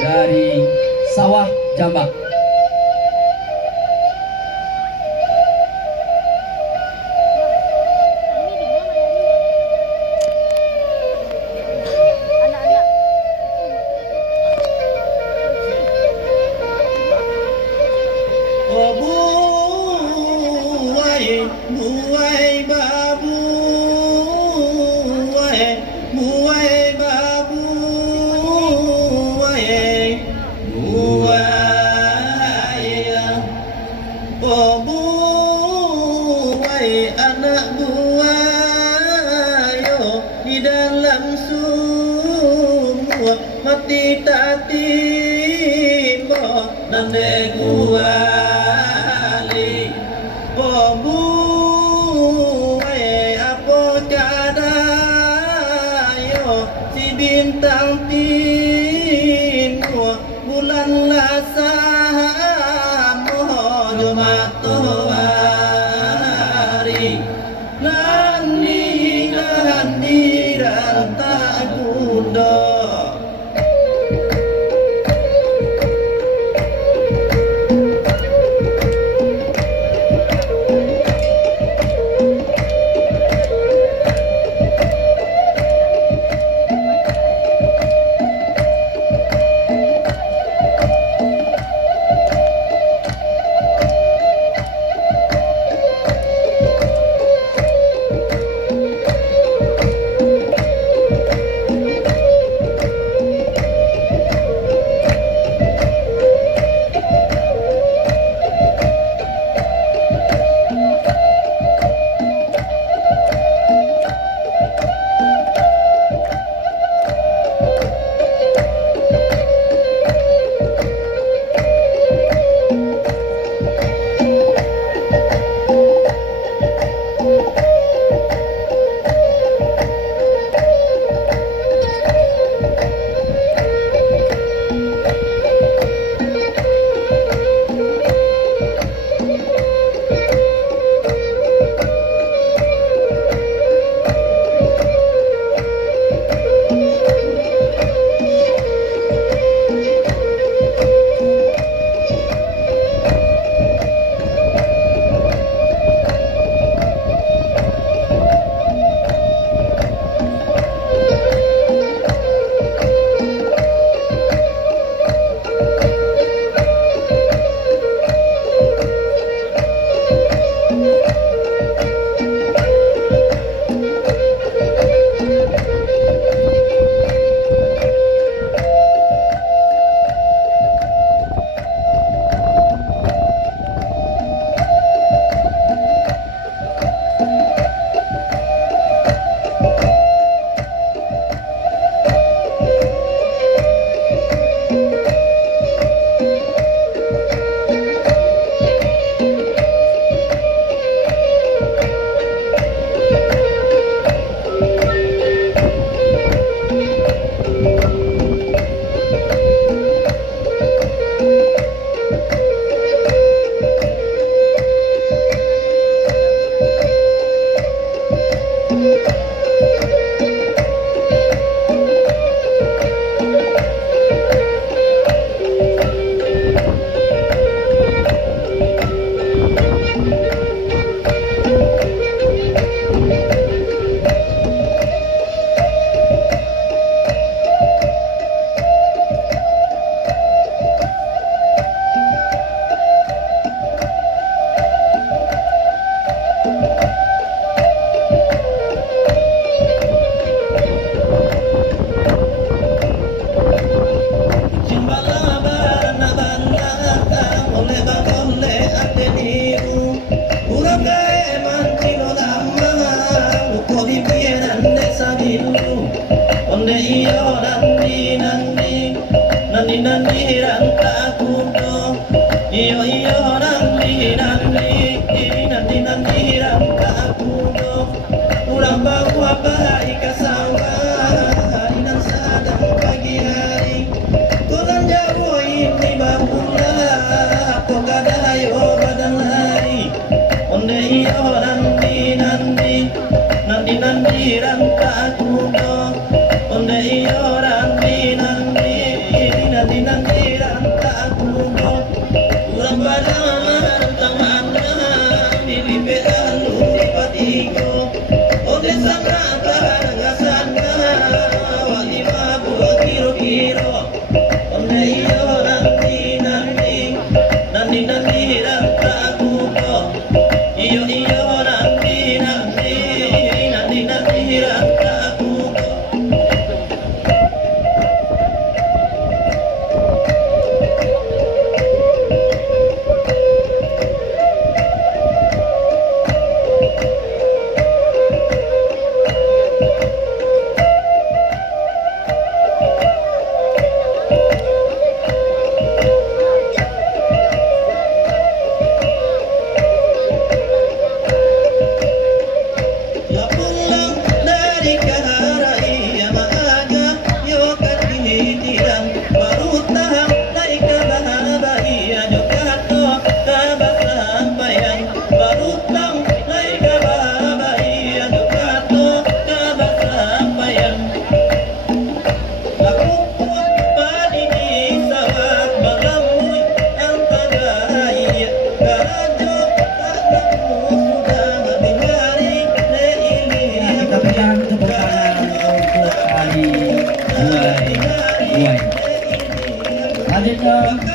dari Sawah Jambak. Anak buah yo di dalam sumur mati tak tiba nande guali buai apa cada yo si bintang timur bulan lasah mojo matahari nani dan tak kuda. Nandi iyo nanti nanti nanti nanti ranta kudo iyo iyo nanti nanti nanti nanti ranta kudo Ya pulang dari keharai ya maaga yo katihitirang baru tahap dari kebahagia yo kato kabasampayang baru tang dari kebahagia yo kato kabasampayang Laku pun padi di sawah mengamui ang kagaya Karajo taknamu sudah menghindari Kita berikan tepuk tangan untuk Ali Buai. Selanjutnya